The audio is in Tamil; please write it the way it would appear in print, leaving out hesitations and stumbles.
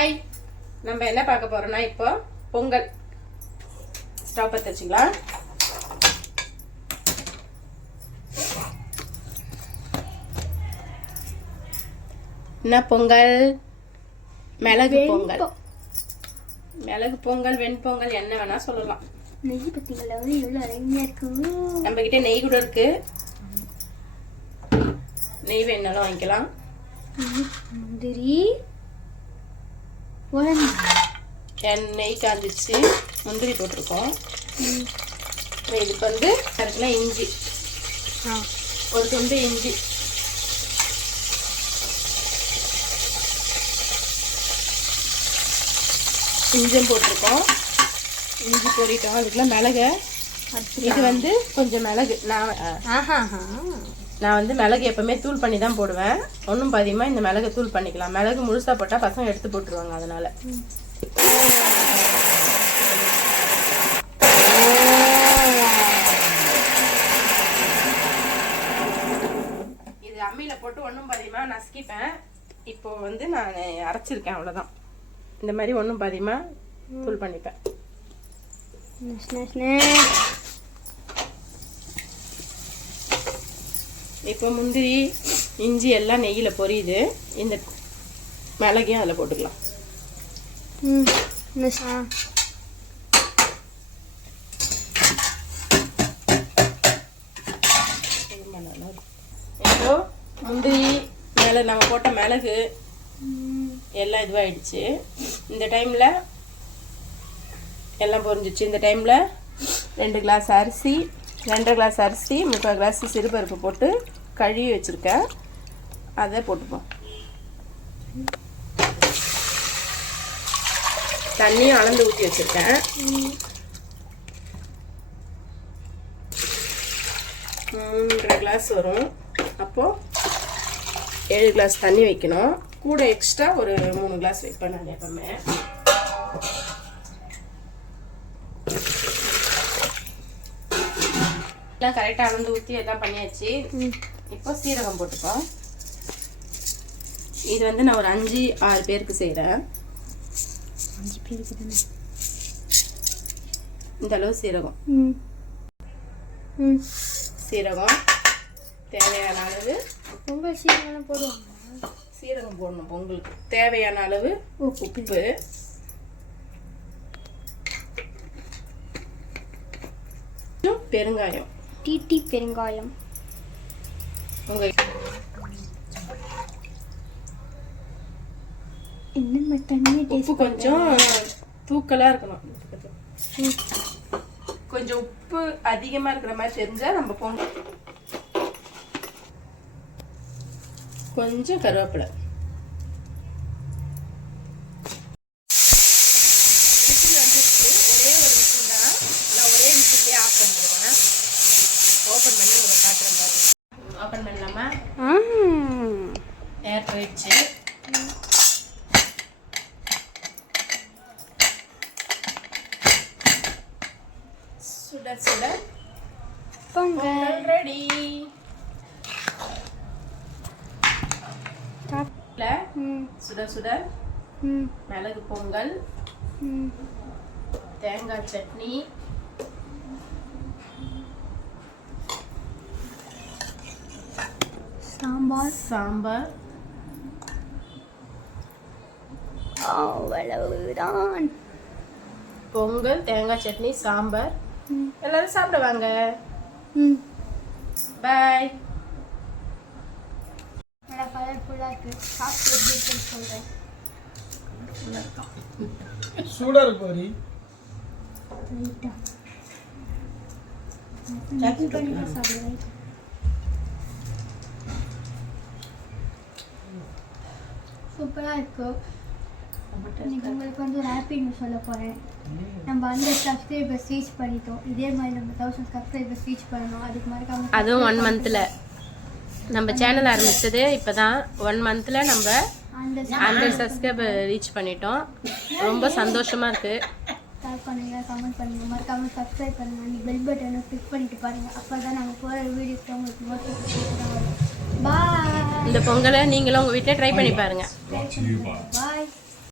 ஹாய், நம்ம என்ன பார்க்க போறோம்னா இப்போ பொங்கல். ஸ்டவ் பற்ற வச்சுக்கலாம். என்ன பொங்கல்? மிளகு பொங்கல். மிளகு பொங்கல், வெண்பொங்கல், என்ன வேணா சொல்லலாம். நெய் பத்திங்களா எவ்வளோ அருமையா இருக்கு. நம்ம கிட்ட நெய் கூட இருக்கு. நெய் வேணாலும் வாங்கிக்கலாம். முந்திரி நெய் காஞ்சிச்சு, முந்திரி போட்டிருக்கோம். இதுக்கு வந்து கரெக்டாக இஞ்சி, ஒரு துண்டு இஞ்சி, இஞ்சும் போட்டிருக்கோம். இஞ்சி போட்டிட்டோம். அதுக்குலாம் மிளகு, இது வந்து கொஞ்சம் மிளகு. நான் வந்து மிளகு எப்பவுமே தூள் பண்ணி தான் போடுவேன். ஒன்றும் பாதியமாக இந்த மிளகு தூள் பண்ணிக்கலாம். மிளகு முழுசாக போட்டால் பசங்க எடுத்து போட்டுருவாங்க. அதனால இது அம்மியில் போட்டு ஒன்றும் பாதியமாக நசுக்கிப்பேன். இப்போ வந்து நான் அரைச்சிருக்கேன், அவ்வளோதான். இந்த மாதிரி ஒன்றும் பாதியமாக தூள் பண்ணிப்பேன். இப்போ முந்திரி, இஞ்சி எல்லாம் நெய்யில் பொரியுது. இந்த மிளகையும் அதில் போட்டுக்கலாம். இப்போ முந்திரி மேலே நம்ம போட்ட மிளகு எல்லாம் இதுவாகிடுச்சு. இந்த டைமில் எல்லாம் பொரிஞ்சிச்சு. இந்த டைமில் 2 கிளாஸ் அரிசி, 2.5 கிளாஸ் அரிசி, 3/4 கிளாஸ் சிறுபருப்பு போட்டு கழுவி வச்சுருக்கேன். அதை போட்டுப்போம். தண்ணியும் அளந்து ஊற்றி வச்சுருக்கேன். 3.5 கிளாஸ் வரும். அப்போது 7 கிளாஸ் தண்ணி வைக்கணும். கூட எக்ஸ்ட்ரா ஒரு 3 கிளாஸ் வைப்பேன் நான் எப்பவுமே. எல்லாம் கரெக்டாக அளந்து ஊற்றி எல்லாம் பண்ணியாச்சு. இப்போ சீரகம் போட்டுப்போம். இது வந்து நான் ஒரு 5-6 பேருக்கு செய்கிறேன். 5 பேருக்கு தானே இந்த அளவு சீரகம். சீரகம் தேவையான அளவு. பொங்கல் சீரகம் போடுவாங்க. சீரகம் போடணும் பொங்கலுக்கு. தேவையான அளவு உப்பு, பெருங்காயம், டீ பெருங்காயம். உப்பு கொஞ்சம் தூக்கலாக இருக்கணும். கொஞ்சம் உப்பு அதிகமாக இருக்கிற மாதிரி தெரிஞ்சால் நம்ம பொங்கல். கொஞ்சம் கருவேப்பிலை. ஒரே ஒரு விசில் தான். நான் ஒரே விசில்லே ஆஃப் பண்ணிடுவேன். ஓப்பன் பண்ணி உங்களுக்கு காட்டுறேன் பாருங்க. ஓப்பன் பண்ணலாமா? ஏர் போயிடுச்சு. சுட சுட பொங்கல் ரெடி. சுட சுட மிளகு பொங்கல், தேங்காய் சட்னி, சாம்பார், அவ்வளவுதான். பொங்கல், தேங்காய் சட்னி, சாம்பார். எல்லாரும் சாப்பிடுவாங்க. பாய். நல்லா கலர்ஃபுல்லாக இருக்கு. சாப்பிட்டு எப்படி இருக்குன்னு சொல்கிறேன். சூடாக இருக்கு பாரு. சாப்பிடுவேன். சூப்பராக இருக்கு. இன்னைக்கு உங்களுக்கு வந்து ஒரு ஹாப்பி நியூஸ் சொல்ல போகிறேன். நம்ம 100 சப்ஸ்கிரைபர்ஸ் ரீச் பண்ணிட்டோம். இதே மாதிரி நம்ம 1000 சப்ஸ்கிரைபர்ஸ் ரீச் பண்ணணும். அதுக்கு மாதிரி அதுவும் 1 மந்த்தில். நம்ம சேனல் ஆரம்பித்தது இப்போ தான். 1 மந்த்தில் நம்ம 100 சப்ஸ்கிரைபர் ரீச் பண்ணிட்டோம். ரொம்ப சந்தோஷமாக இருக்குது. லைக் பண்ணுங்கள், கமெண்ட் பண்ணுங்கள், மறக்காமல் சப்ஸ்கிரைப் பண்ணுங்கள். நீங்கள் பெல் பட்டனை கிளிக் பண்ணிட்டு பாருங்கள். அப்போ தான் நாங்கள் போகிற வீடியோஸ் உங்களுக்கு நோட்டிஃபிகேஷன் வரும். பாய். இந்த பொங்கலை நீங்களும் உங்கள் வீட்டில் ட்ரை பண்ணி பாருங்கள். பாய்.